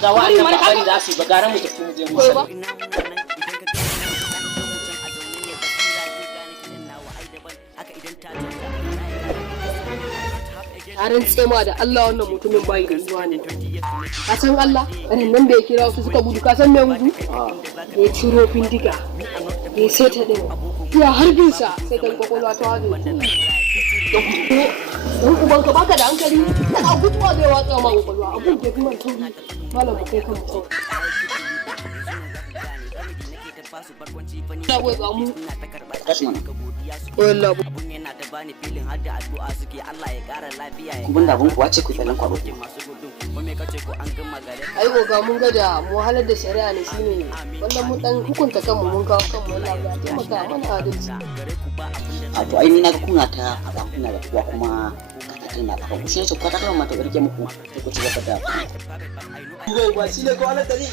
ga wa'annan ba bari za su yi ba gara mu tafi mu je mu ba Tarin tsema da Allah wannan mutumin bai da zuwa ne. Ka san Allah? Ran nan da ya kira su suka gudu ka san me gudu? Ya ciro bindiga. Ya sai ta din. Ya harbin sa sai kan kokolwa ta waje. Don uban ka baka da hankali. Kana guduwa da watsa ma kokolwa. Abun ke kuma tauri. Malam mu kai kan mutum. Na wai ga mu. Wallahi kun da abun kuwa ce ku tsallan kwaro ai goga mun ga da mu halar da shari'a ne shine wannan mun dan hukunta kanmu mun kawo kanmu wallahi ya taimaka mana adalci a to ai ni na ga kuna ta faɗa kuna da kuwa kuma ka ta na ka ku shi ne ku ta kama mata barke muku ku ci gaba da ba shi ne ko Allah tare